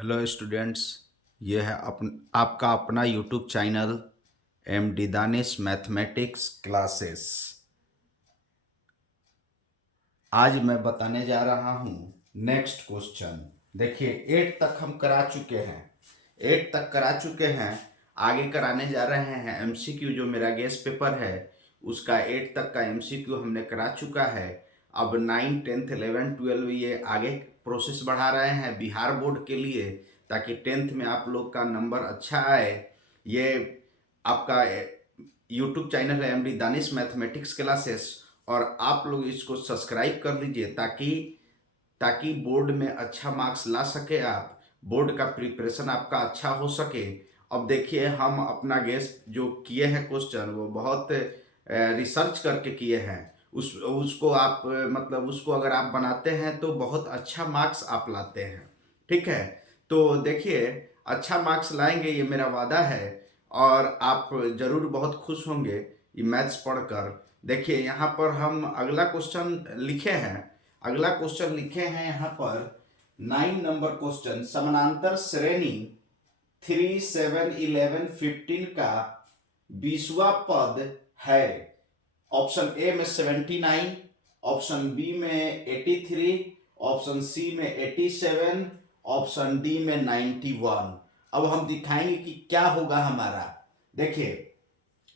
Hello students, ये है आपका अपना YouTube channel MD Danish mathematics classes. आज मैं बताने जा रहा हूँ नेक्स्ट क्वेश्चन। देखिए 8 तक हम करा चुके हैं, 8 तक करा चुके हैं। आगे कराने जा रहे हैं MCQ, जो मेरा गेस्ट पेपर है उसका 8 तक का MCQ हमने करा चुका है। अब 9, 10, 11, 12 ये आगे प्रोसेस बढ़ा रहे हैं बिहार बोर्ड के लिए, ताकि 10th में आप लोग का नंबर अच्छा आए। ये आपका यूट्यूब चैनल है MD दानिश मैथमेटिक्स क्लासेस, और आप लोग इसको सब्सक्राइब कर लीजिए ताकि ताकि बोर्ड में अच्छा मार्क्स ला सके आप, बोर्ड का प्रिपरेशन आपका अच्छा हो सके। अब देखिए हम अपना गेस जो किए हैं क्वेश्चन, वो बहुत रिसर्च करके किए हैं। उसको आप मतलब उसको अगर आप बनाते हैं तो बहुत अच्छा मार्क्स आप लाते हैं। ठीक है, तो देखिए अच्छा मार्क्स लाएंगे, ये मेरा वादा है, और आप जरूर बहुत खुश होंगे ये मैथ्स पढ़कर। देखिए यहाँ पर हम अगला क्वेश्चन लिखे हैं, अगला क्वेश्चन लिखे हैं यहाँ पर 9 नंबर क्वेश्चन। समानांतर श्रेणी 3, 7, 11, 15 का 20वां पद है। ऑप्शन ए में 79, ऑप्शन बी में 83, ऑप्शन सी में 87, ऑप्शन डी में 91। अब हम दिखाएंगे कि क्या होगा हमारा। देखिए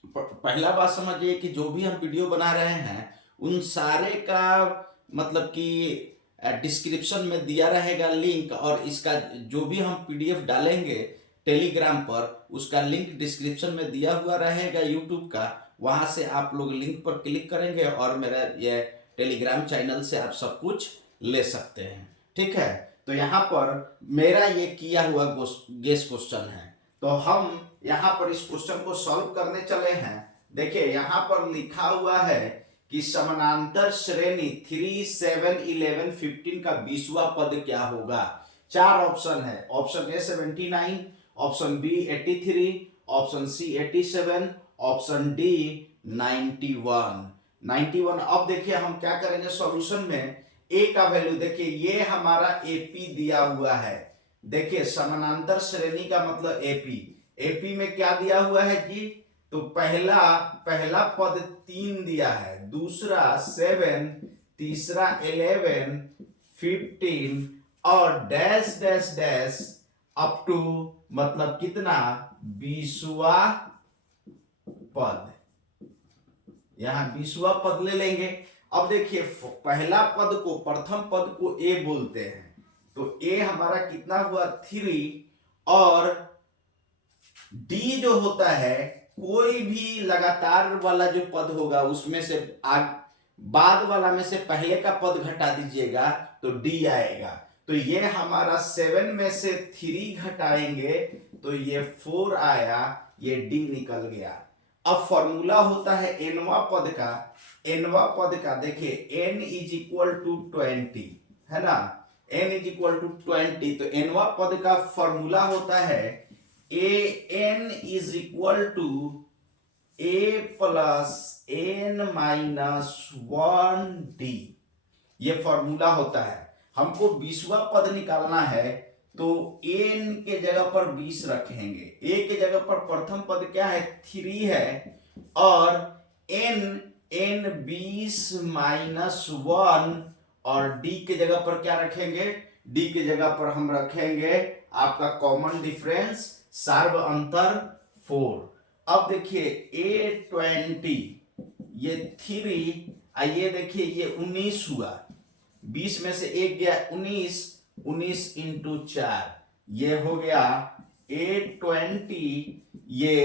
पहला बात समझिए कि जो भी हम वीडियो बना रहे हैं उन सारे का मतलब कि डिस्क्रिप्शन में दिया रहेगा लिंक, और इसका जो भी हम PDF डालेंगे टेलीग्राम पर, उसका लिंक डिस्क्रिप्शन में दिया हुआ रहेगा यूट्यूब का। वहां से आप लोग लिंक पर क्लिक करेंगे और मेरा ये टेलीग्राम चैनल से आप सब कुछ ले सकते हैं। ठीक है, तो यहाँ पर मेरा ये किया हुआ गेस क्वेश्चन है, तो हम यहाँ पर इस क्वेश्चन को सॉल्व करने चले हैं। देखिए यहाँ पर लिखा हुआ है कि समानांतर श्रेणी 3, 7, 11, 15 का 20वां पद क्या होगा। 4 ऑप्शन है, option A 79, option B 83, option C 87, option D 91। अब देखिए हम क्या करेंगे सॉल्यूशन में। ए का वैल्यू देखिए, ये हमारा एपी दिया हुआ है। देखिए समानांतर श्रेणी का मतलब एपी, एपी में क्या दिया हुआ है जी, तो पहला पहला पद 3 दिया है, दूसरा 7, तीसरा 11, 15 और dash dash dash up to मतलब कितना 20वां पद। यहां 20वां पद ले लेंगे। अब देखिए पहला पद को, प्रथम पद को ए बोलते हैं, तो ए हमारा कितना हुआ 3, और डी जो होता है कोई भी लगातार वाला जो पद होगा उसमें से बाद वाला में से पहले का पद घटा दीजिएगा तो डी आएगा। तो ये हमारा 7 में से 3 घटाएंगे तो ये 4 आया, ये डी निकल गया। अब फॉर्मूला होता है एनवा पद का, एनवा पद का देखिए n इज इक्वल टू 20 है ना, n इज इक्वल टू 20। तो एनवा पद का फॉर्मूला होता है an is equal to a plus n minus 1d, ये फॉर्मूला होता है। हमको 20वां पद निकालना है तो n के जगह पर 20 रखेंगे, a के जगह पर प्रथम पद क्या है 3 है, और n 20 माइनस 1, और d के जगह पर क्या रखेंगे, d के जगह पर हम रखेंगे आपका कॉमन डिफरेंस, सार्व अंतर 4। अब देखिए A20 ये 3, आइए देखिए ये 19 हुआ, 20 में से 1 गया 19, 19 इंटू 4 ये हो गया A20, ये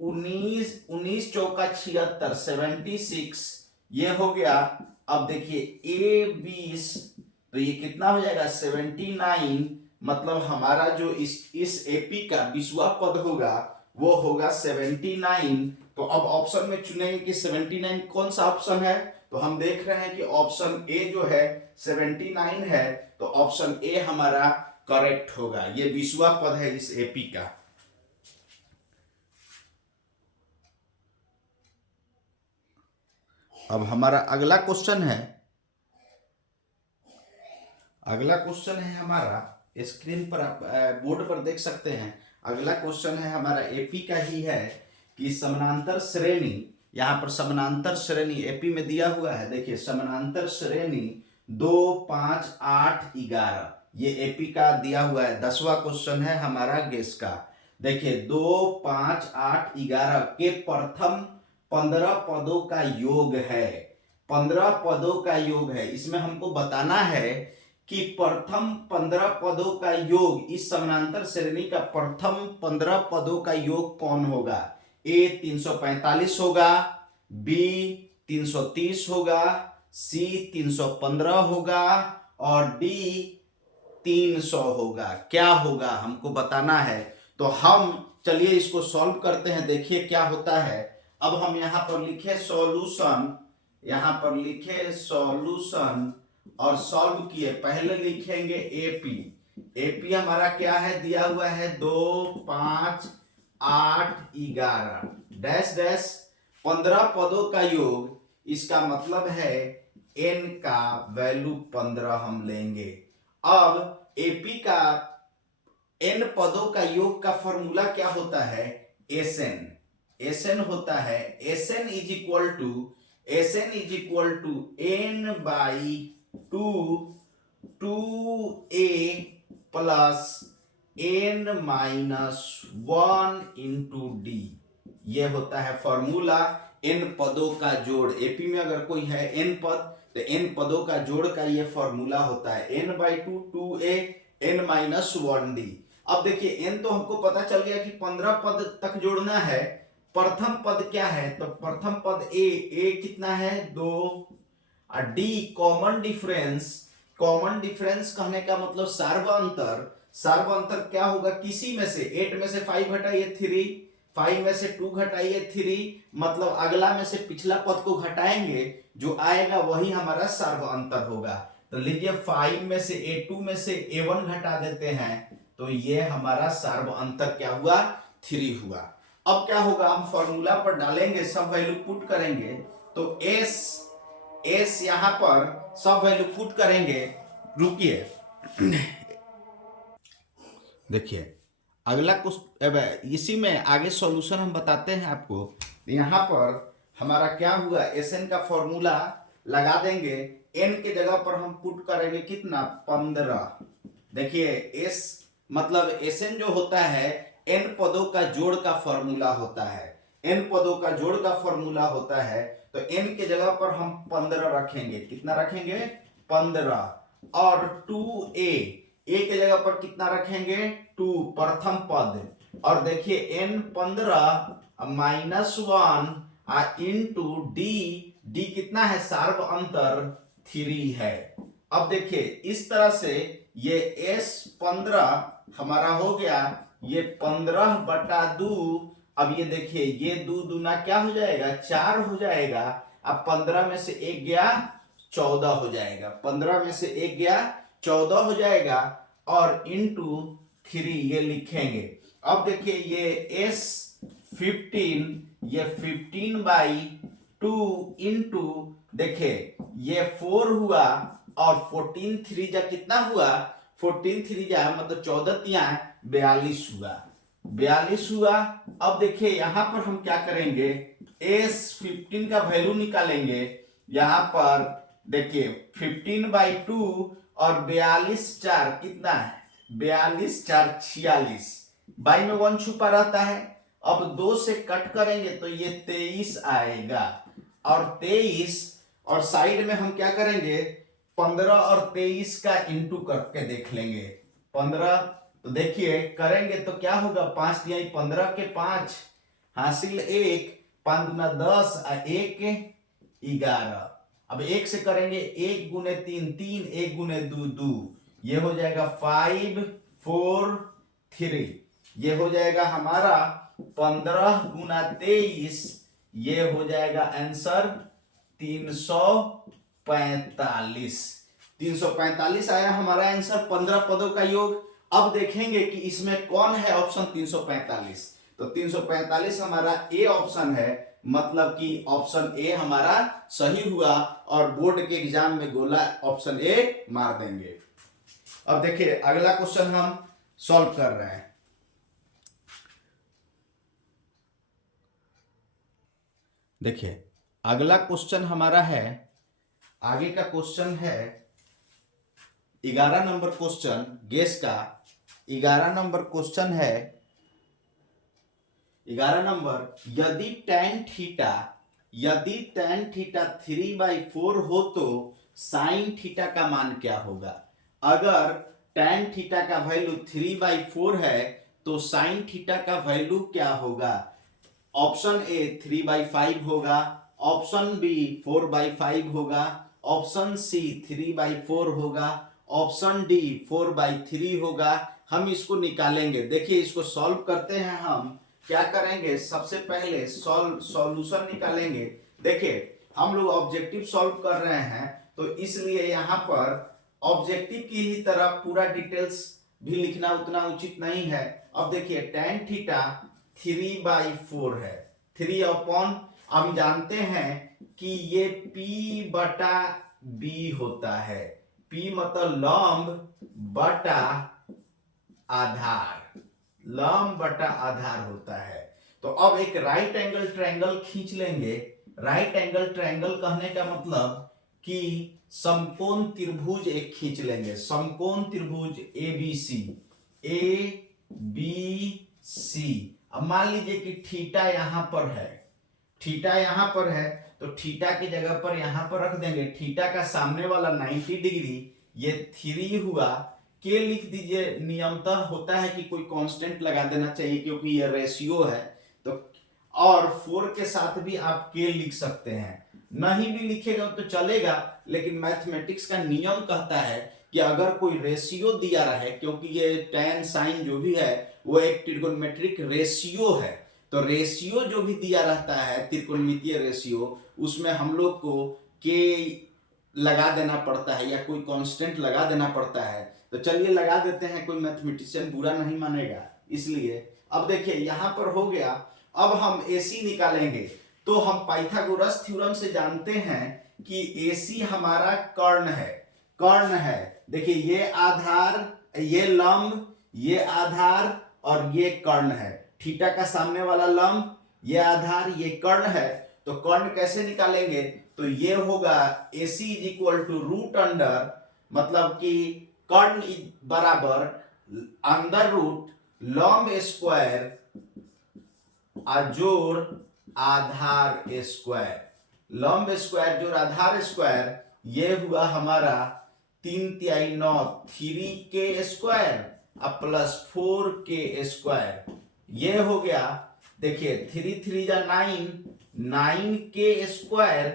19, 19 चौका 76, 76 ये हो गया। अब देखिए A20 तो ये कितना हो जाएगा 79, मतलब हमारा जो इस एपी का 20वां पद होगा वो होगा 79। तो अब ऑप्शन में चुनेंगे कि 79 कौन सा ऑप्शन है, तो हम देख रहे हैं कि ऑप्शन ए जो है 79 है, तो ऑप्शन ए हमारा करेक्ट होगा, ये 20वां पद है इस एपी का। अब हमारा अगला क्वेश्चन है, अगला क्वेश्चन है हमारा स्क्रीन पर आप बोर्ड पर देख सकते हैं। अगला क्वेश्चन है हमारा एपी का ही है कि समानांतर श्रेणी, यहाँ पर समानांतर श्रेणी एपी में दिया हुआ है। देखिए समानांतर श्रेणी 2 5 8 11, ये एपी का दिया हुआ है। 10वां क्वेश्चन है हमारा गेस का। देखिए 2 5 8 11 के प्रथम 15 पदों का योग है। 15 पदों का योग है। इसमें हमको बताना है कि प्रथम 15 पदों का योग, इस समानांतर श्रेणी का प्रथम 15 पदों का योग कौन होगा। ए 345 होगा, बी 330 होगा, सी 315 होगा और डी 300 होगा। क्या होगा हमको बताना है। तो हम चलिए इसको सॉल्व करते हैं, देखिए क्या होता है। अब हम यहाँ पर लिखे सॉल्यूशन, यहाँ पर लिखे सॉल्यूशन और सॉल्व किए। पहले लिखेंगे एपी। एपी हमारा क्या है, दिया हुआ है 2 5 8 11 डैश डैश 15 पदों का योग। इसका मतलब है n का वैल्यू 15 हम लेंगे। अब एपी का n पदों का योग का फॉर्मूला क्या होता है, एसएन। एसएन होता है SN is equal to n by 2 a plus n minus 1 into d. ये होता है फॉर्मूला n पदों का जोड़। एपी में अगर कोई है n पद तो n पदों का जोड़ का ये फॉर्मूला होता है n by 2 a n minus 1 D. अब देखिए n तो हमको पता चल गया कि 15 पद तक जोड़ना है। प्रथम पद क्या है, तो प्रथम पद a कितना है 2 और D common difference. Common difference कहने का मतलब सार्वअंतर। सार्वअंतर क्या होगा, किसी में से 8 में से 5 घटाइए 3, 5 में से 2 घटाइए 3, मतलब अगला में से पिछला पद को घटाएंगे, जो आएगा वही हमारा सार्वअंतर होगा। तो लीजिए 5 में से a2 में से a1 घटा देते हैं, तो ये हमारा सार्वअंतर क्या हुआ 3 हुआ। अब क्या होगा, हम फॉर्मूला पर डालेंगे, सब वैल्यू पुट करेंगे। तो एस यहां पर सब वैल्यू पुट करेंगे। रुकिए देखिए अगला कुछ इसी में आगे सॉल्यूशन हम बताते हैं आपको। यहाँ पर हमारा क्या हुआ, एसएन का फॉर्मूला लगा देंगे। एन के जगह पर हम पुट करेंगे कितना 15। देखिए एस मतलब एसएन जो होता है एन पदों का जोड़ का फॉर्मूला होता है। एन पदों का जोड़ का फॉर्मूला होता है, तो एन के जगह पर हम 15 रखेंगे। कितना रखेंगे 15। और 2a के जगह पर कितना रखेंगे 2 प्रथम पद। और देखिए n 15 माइनस 1 इंटू डी कितना है सार्वअंतर 3 है। अब देखिए इस तरह से ये s 15 हमारा हो गया, ये 15/2। अब ये देखिए ये 2 दूना क्या हो जाएगा 4 हो जाएगा। अब 15 में से 1 गया 14 हो जाएगा। 15 में से 1 गया 14 हो जाएगा और इंटू 3 ये लिखेंगे। अब देखिए ये s 15, ये 15/2 इंटू देखिए ये 4 हुआ और 14 3 जा कितना हुआ 14 3 जा मतलब 14 42 हुआ। 42 हुआ। अब देखिए यहां पर हम क्या करेंगे, s 15 का वैल्यू निकालेंगे। यहां पर देखिए 15/2 और 42/4 कितना है 42/4 46। बाई में 1 छुपा रहता है। अब 2 से कट करेंगे तो ये 23 आएगा। और 23 और साइड में हम क्या करेंगे 15 और 23 का इंटू करके देख लेंगे। 15 तो देखिए करेंगे तो क्या होगा 5 दिया 15 के 5 हासिल 1, 5 गुना 10 और 1 11। अब 1 से करेंगे 1 गुने 3 3, 1 गुने 2 2, ये हो जाएगा 5 4 3। ये हो जाएगा हमारा 15 गुना 23, ये हो जाएगा आंसर 345। 345 आया हमारा आंसर 15 पदों का योग। अब देखेंगे कि इसमें कौन है ऑप्शन 345। तो 345 हमारा ए ऑप्शन है, मतलब कि ऑप्शन ए हमारा सही हुआ और बोर्ड के एग्जाम में गोला ऑप्शन ए मार देंगे। अब देखिए अगला क्वेश्चन हम सॉल्व कर रहे हैं। देखिए अगला क्वेश्चन हमारा है, आगे का क्वेश्चन है 11 नंबर क्वेश्चन, गेस का 11 नंबर क्वेश्चन है। 11 नंबर, यदि tan थीटा 3/4 हो तो साइन थीटा का मान क्या होगा। अगर tan थीटा का वैल्यू 3/4 है तो साइन थीटा का वैल्यू क्या होगा। ऑप्शन ए 3/5 होगा, ऑप्शन बी 4/5 होगा, ऑप्शन सी 3/4 होगा, ऑप्शन डी 4/3 होगा। हम इसको निकालेंगे। देखिए इसको सॉल्व करते हैं। हम क्या करेंगे, सबसे पहले सॉल्यूशन निकालेंगे। देखिए हम लोग ऑब्जेक्टिव सॉल्व कर रहे हैं तो इसलिए यहाँ पर ऑब्जेक्टिव की ही तरह पूरा डिटेल्स भी लिखना उतना उचित नहीं है। अब देखिए tan थीटा 3/4 है, 3/, हम जानते हैं कि ये P/B होता है। P मतलब लंब बटा आधार, लंब बटा आधार होता है। तो अब एक राइट एंगल ट्रायंगल खींच लेंगे। राइट एंगल ट्रायंगल कहने का मतलब कि समकोण त्रिभुज एक खींच लेंगे। समकोण त्रिभुज ए बी सी। अब मान लीजिए कि थीटा यहां पर है, थीटा यहां पर है तो थीटा की जगह पर यहां पर रख देंगे। थीटा का सामने वाला 90 डिग्री, ये 3 हुआ। के लिख दीजिए। नियमतः होता है कि कोई कांस्टेंट लगा देना चाहिए क्योंकि ये रेशियो है। तो और 4 के साथ भी आप के लिख सकते हैं, नहीं भी लिखेगा तो चलेगा, लेकिन मैथमेटिक्स का नियम कहता है कि अगर कोई रेशियो दिया रहे, क्योंकि ये tan sin जो भी है वो एक ट्रिगोनोमेट्रिक रेशियो है, तो रेशियो जो भी दिया रहता है त्रिकोणमितीय रेशियो, उसमें हम लोग को के लगा देना पड़ता है या कोई कांस्टेंट लगा देना पड़ता है। तो चलिए लगा देते हैं, कोई मैथमेटिशियन बुरा नहीं मानेगा। इसलिए अब देखिए यहां पर हो गया। अब हम AC निकालेंगे। तो हम पाइथागोरस थ्योरम से जानते हैं कि AC हमारा कर्ण है, कर्ण है। देखिए ये आधार, ये लंब, ये आधार और ये कर्ण है। थीटा का सामने वाला लंब, ये आधार, ये कर्ण है। तो कर्ण कैसे निकालेंगे, तो ये होगा AC is equal to root under, मतलब कि कर्ण बराबर अंडर रूट लंब स्क्वायर जोड़ आधार स्क्वायर, लंब स्क्वायर जोड़ आधार स्क्वायर। ये हुआ हमारा 3×9 3k square plus 4k square. ये हो गया। देखिए 3×3 जा 9, 9k स्क्वायर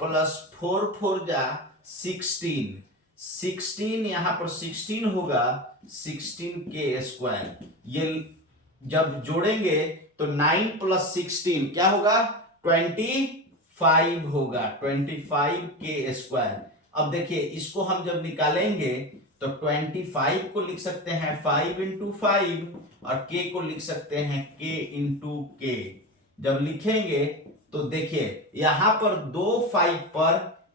प्लस 4×4 जा 16, 16 यहाँ पर 16 होगा, 16k स्क्वायर। ये जब जोड़ेंगे तो 9 + 16 क्या होगा, 25 होगा, 25k स्क्वायर। अब देखिए इसको हम जब निकालेंगे तो 25 को लिख सकते हैं 5 × 5 और k को लिख सकते हैं k × k। जब लिखेंगे तो देखिए यहां पर 2 5 पर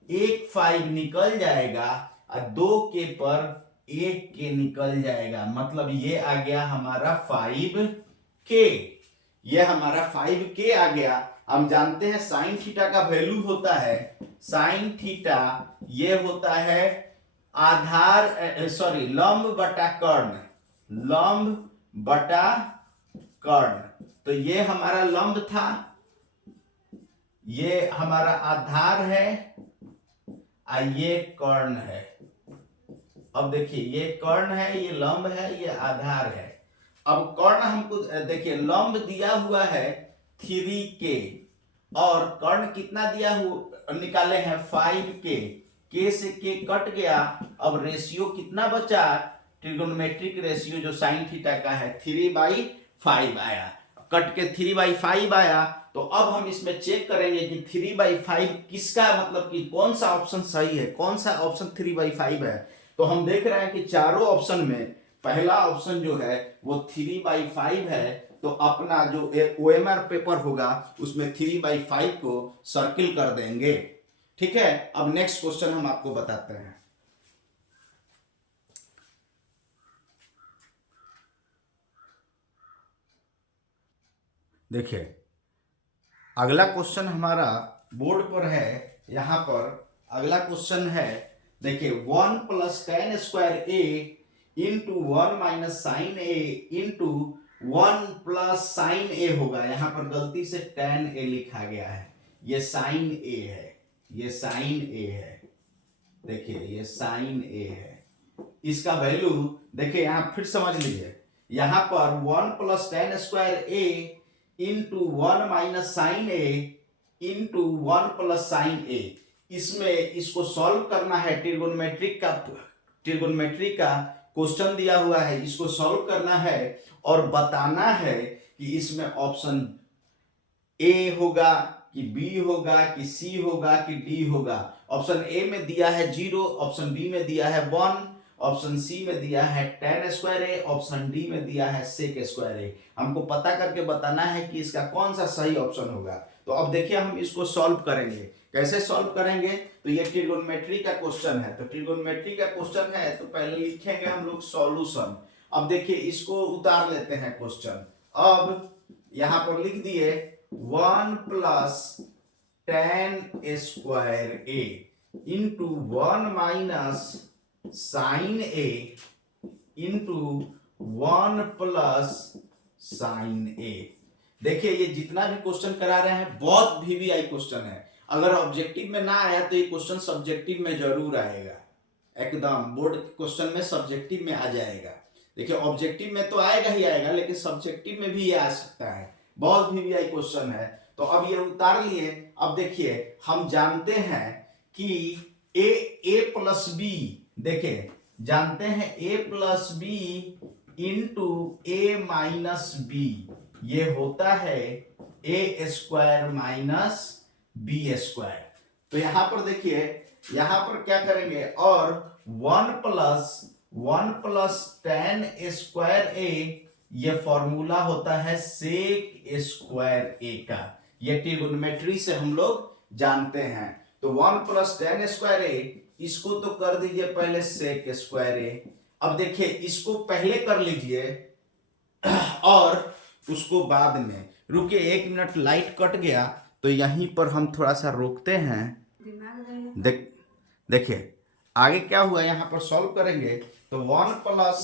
1 5 निकल जाएगा और 2 k पर 1 k निकल जाएगा, मतलब ये आ गया हमारा 5k। ये हमारा 5k आ गया। हम जानते हैं साइन थीटा का वैल्यू होता है, साइन थीटा ये होता है आधार सॉरी लंब बटा कर्ण, लंब बटा कर्ण। तो ये हमारा लंब था, ये हमारा आधार है और ये कर्ण है। अब देखिए ये कर्ण है, ये लंब है, ये आधार है। अब कर्ण हमको देखिए लंब दिया हुआ है 3k और कर्ण कितना दिया हुआ निकाले हैं 5k, k से k कट गया। अब रेशियो कितना बचा, ट्रिगोनोमेट्रिक रेशियो जो साइन थीटा का है 3/5 आया, कट के 3/5 आया। तो अब हम इसमें चेक करेंगे कि 3/5 किसका, मतलब कि कौन सा ऑप्शन सही है, कौन सा ऑप्शन 3/5 है। तो हम देख रहे हैं कि चारों ऑप्शन में पहला ऑप्शन जो है वो 3/5 है। तो अपना जो OMR पेपर होगा उसमें 3/5 को सर्किल कर देंगे। ठीक है, अब नेक्स्ट क्वेश्चन हम आपको बताते हैं। देखिए अगला क्वेश्चन हमारा बोर्ड पर है। यहाँ पर अगला क्वेश्चन है, देखिए 1 प्लस टेन स्क्वायर ए इंटू 1 माइनस साइन ए इंटू 1 प्लस साइन ए होगा। यहाँ पर गलती से टेन ए लिखा गया है, ये साइन ए है, ये साइन ए है। देखिए ये साइन ए है। इसका वैल्यू देखिए यहाँ फिर समझ लीजिए, यहाँ पर 1 प्लस टेन स्क्वायर ए इंटू 1 माइनस साइन ए इंटू 1 प्लस साइन ए, इसमें इसको सॉल्व करना है। ट्रिगोनोमेट्री का क्वेश्चन दिया हुआ है, इसको सॉल्व करना है और बताना है कि इसमें ऑप्शन ए होगा कि बी होगा कि सी होगा कि डी होगा। ऑप्शन ए में दिया है 0, ऑप्शन बी में दिया है 1, ऑप्शन सी में दिया है टेन स्क्वायर ए, ऑप्शन डी में दिया है सेक स्क्वायर ए। हमको पता करके बताना है कि इसका कौन सा सही ऑप्शन होगा। तो अब देखिए हम इसको सॉल्व करेंगे। कैसे सॉल्व करेंगे, तो ये ट्रिगोनोमेट्री का क्वेश्चन है, तो ट्रिगोनोमेट्री का क्वेश्चन है तो पहले लिखेंगे हम लोग सॉल्यूशन। अब देखिए इसको उतार लेते हैं क्वेश्चन। अब यहां पर लिख दिए 1 प्लस टेन स्क्वायर ए इंटू 1 माइनस साइन ए इंटू 1 प्लस साइन ए। देखिए ये जितना भी क्वेश्चन करा रहे हैं बहुत वीवीआई क्वेश्चन है। अगर ऑब्जेक्टिव में ना आया तो ये क्वेश्चन सब्जेक्टिव में जरूर आएगा, एकदम बोर्ड क्वेश्चन में सब्जेक्टिव में आ जाएगा। देखिए ऑब्जेक्टिव में तो आएगा ही आएगा, लेकिन सब्जेक्टिव में भी ये आ सकता है। बहुत वीवीआई क्वेश्चन है। तो अब ये उतार लिए। अब देखिए हम जानते हैं कि ए प्लस बी, देखिए जानते हैं ए प्लस बी इंटू ए माइनस बी, ये होता है ए स्क्वायर माइनस बी स्क्वायर। तो यहां पर देखिए यहां पर क्या करेंगे, और 1 प्लस टेन स्क्वायर ए, ये फॉर्मूला होता है सेक स्क्वायर ए का। ये ट्रिगोनोमेट्री से हम लोग जानते हैं। तो 1 प्लस टेन स्क्वायर ए, इसको तो कर दीजिए पहले सेक स्क्वायर ए। अब देखिए इसको पहले कर लीजिए और उसको बाद में। रुकिए 1 मिनट, लाइट कट गया तो यहीं पर हम थोड़ा सा रोकते हैं। देखिए आगे क्या हुआ, यहां पर सॉल्व करेंगे तो 1 प्लस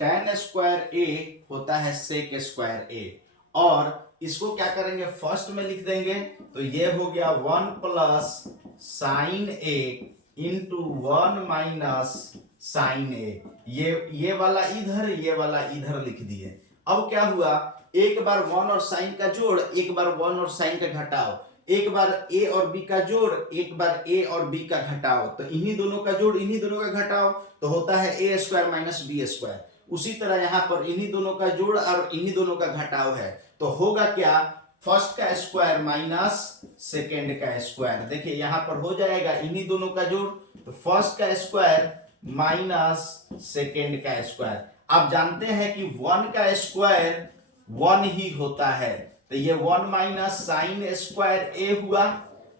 टेन स्क्वायर ए होता है सेक स्क्वायर ए, और इसको क्या करेंगे फर्स्ट में लिख देंगे। तो ये हो गया 1 प्लस साइन ए इंटू 1 माइनस साइन ए। ये वाला इधर, ये वाला इधर लिख दिए। अब क्या हुआ, एक बार 1 और साइन का जोड़, एक बार 1 और साइन का घटाओ, एक बार ए और बी का जोड़, एक बार ए और बी का घटाओ, तो इन्हीं दोनों का जोड़ इन्हीं दोनों का घटाओ, तो होता है ए स्क्वायर माइनस बी स्क्वायर। उसी तरह यहाँ पर इन्हीं दोनों का जोड़ और इन्हीं दोनों का घटाव है, तो होगा क्या, फर्स्ट का स्क्वायर माइनस सेकेंड का स्क्वायर। देखिए यहां पर हो जाएगा इन्हीं दोनों का जोड़, तो फर्स्ट का स्क्वायर माइनस सेकेंड का स्क्वायर। आप जानते हैं कि 1 का स्क्वायर 1 ही होता है, तो ये 1 माइनस साइन स्क्वायर ए हुआ।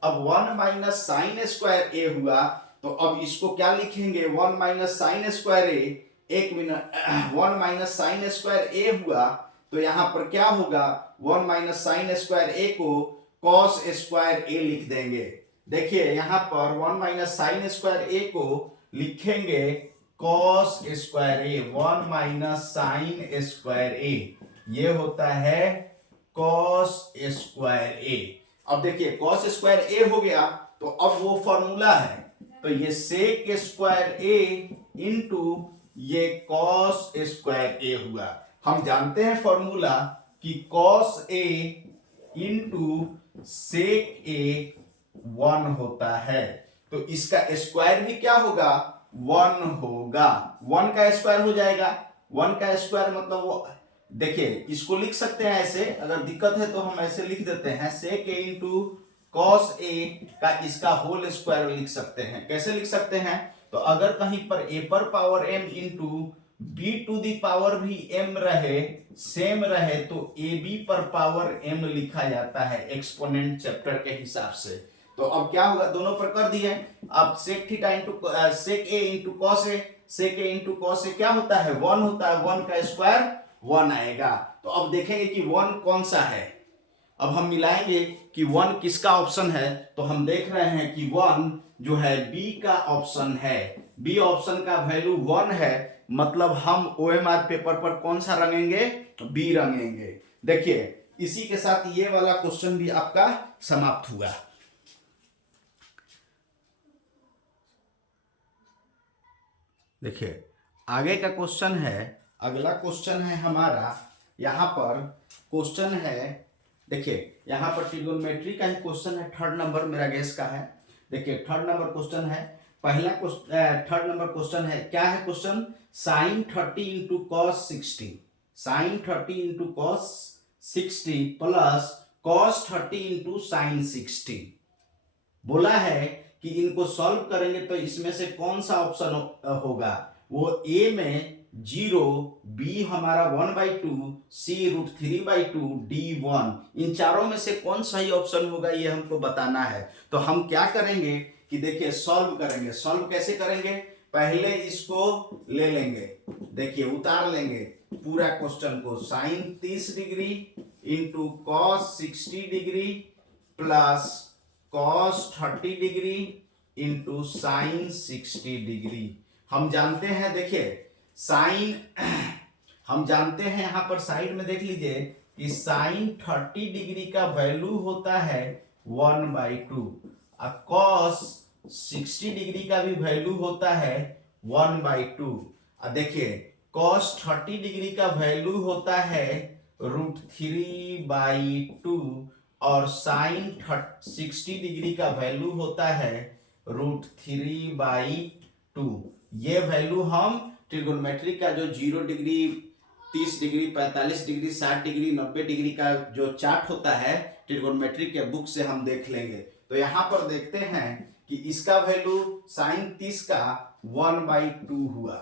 अब 1 माइनस साइन स्क्वायर ए हुआ, तो अब इसको क्या लिखेंगे, 1 माइनस साइन स्क्वायर ए, 1 मिनट, 1 माइनस साइन स्क्वायर ए हुआ, तो यहां पर क्या होगा, 1 माइनस साइन स्क्वायर ए को कॉस स्क्वायर ए लिख देंगे। देखिए यहां पर 1 माइनस साइन स्क्वायर ए को लिखेंगे कॉस स्क्वायर ए, 1 माइनस साइन स्क्वायर ए, ये होता है कॉस स्क्वायर ए। अब देखिए कॉस स्क्वायर ए हो गया, तो अब वो फॉर्मूला है, तो ये सेक स्क्वायर ए इंटू ये कॉस स्क्वायर ए हुआ। हम जानते हैं फॉर्मूला कि कॉस ए इंटू सेक ए 1 होता है, तो इसका स्क्वायर भी क्या होगा, 1 होगा। 1 का स्क्वायर हो जाएगा, 1 का स्क्वायर मतलब वो, देखिए इसको लिख सकते हैं ऐसे, अगर दिक्कत है तो हम ऐसे लिख देते हैं, सेक ए इंटू कॉस ए का इसका होल स्क्वायर लिख सकते हैं। कैसे लिख सकते हैं, तो अगर कहीं पर ए पर power m into b to the power भी m रहे, सेम रहे, तो ए बी पर पावर m लिखा जाता है एक्सपोनेंट चैप्टर के हिसाब से। तो अब क्या होगा, दोनों पर कर दिए। अब sec theta into sec A into cos A, sec A into cos A क्या होता है, 1 होता है, 1 का स्क्वायर 1 आएगा। तो अब देखेंगे कि 1 कौन सा है, अब हम मिलाएंगे कि 1 किसका ऑप्शन है, तो हम देख रहे हैं कि 1 जो है बी का ऑप्शन है। बी ऑप्शन का वैल्यू 1 है, मतलब हम OMR पेपर पर कौन सा रंगेंगे, बी रंगेंगे। देखिए इसी के साथ ये वाला क्वेश्चन भी आपका समाप्त हुआ। देखिए आगे का क्वेश्चन है, अगला क्वेश्चन है हमारा, यहाँ पर क्वेश्चन है, देखिए यहाँ पर ट्रिगोनोमेट्री का ही क्वेश्चन है, 3rd नंबर मेरा गेस का है। देखिए 3rd नंबर क्वेश्चन है, पहला 3rd नंबर क्वेश्चन है, क्या है question, sin 30 into cos 60, sin 30 into cos 60 plus cos 30 into sine 60। बोला है कि इनको सॉल्व करेंगे तो इसमें से कौन सा ऑप्शन होगा, वो ए में 0, बी हमारा 1/2, सी √3/2, डी 1, इन चारों में से कौन सही ऑप्शन होगा ये हमको बताना है। तो हम क्या करेंगे कि देखिए सॉल्व करेंगे। सॉल्व कैसे करेंगे, पहले इसको ले लेंगे, देखिए उतार लेंगे पूरा क्वेश्चन को, sine 30 degree into cos 60 degree plus cos 30 degree into sine 60 degree. हम जानते हैं, देखिए साइन हम जानते हैं, यहां पर साइड में देख लीजिए कि साइन 30 डिग्री का वैल्यू होता है 1/2 और कॉस 60 डिग्री का भी वैल्यू होता है 1/2। और देखिए कॉस 30 डिग्री का वैल्यू होता है √3/2 और साइन 60 डिग्री का वैल्यू होता है √3/2। ये वैल्यू हम ट्रिगोनोमेट्री का जो 0 degree, 30 degree, 45 degree, 60 degree, 90 degree का जो चार्ट होता है ट्रिगोनोमेट्री के बुक से हम देख लेंगे। तो यहाँ पर देखते हैं कि इसका वैल्यू साइन 30 का 1/2 हुआ,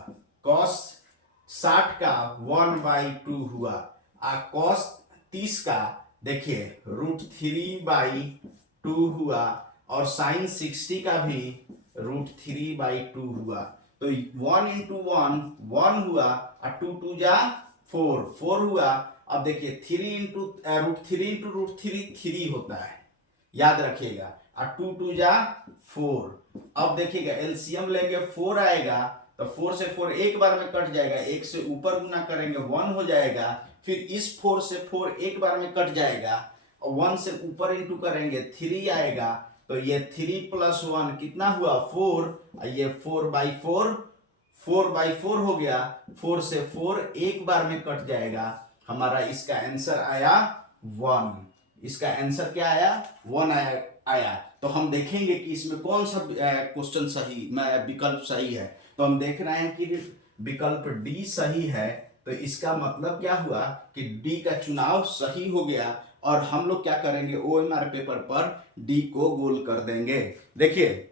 कॉस 60 का 1/2 हुआ, और कॉस 30 का देखिए √3/2 हुआ, और साइन 60 का भी √3/2 हुआ। तो 1 इंटू 1 1 हुआ, और 2 2 जा 4 4 हुआ। अब देखिए 3 इंटू √3 3 होता है, याद रखिएगा, और 2 2 जा 4। अब देखिएगा एलसीएम लेंगे 4 आएगा, तो 4 से 4 एक बार में कट जाएगा, 1 से ऊपर गुना करेंगे 1 हो जाएगा, फिर इस 4 से 4 एक बार में कट जाएगा, और 1 से ऊपर इंटू करेंगे 3 आएगा, तो ये 3 + 1 कितना हुआ 4, और ये 4/4 हो गया, 4 से 4 एक बार में कट जाएगा, हमारा इसका आंसर आया 1। इसका आंसर क्या आया, 1 आया। तो हम देखेंगे कि इसमें कौन सा क्वेश्चन सही, विकल्प सही है। तो हम देख रहे हैं कि विकल्प डी सही है, तो इसका मतलब क्या हुआ कि डी का चुनाव सही हो गया, और हम लोग क्या करेंगे OMR पेपर पर डी को गोल कर देंगे। देखिए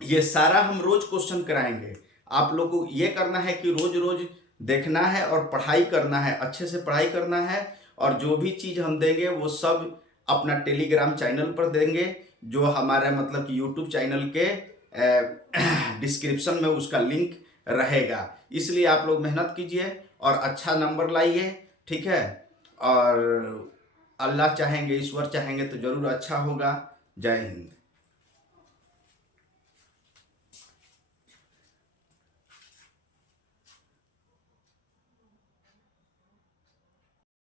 ये सारा हम रोज क्वेश्चन कराएंगे, आप लोग को ये करना है कि रोज रोज देखना है और पढ़ाई करना है, अच्छे से पढ़ाई करना है, और जो भी चीज हम देंगे वो सब अपना टेलीग्राम चैनल पर देंगे, जो हमारे मतलब कि यूट्यूब चैनल के डिस्क्रिप्शन में उसका लिंक रहेगा। इसलिए आप लोग मेहनत कीजिए और अच्छा नंबर लाइए, ठीक है, और अल्लाह चाहेंगे, ईश्वर चाहेंगे तो जरूर अच्छा होगा। जय हिंद।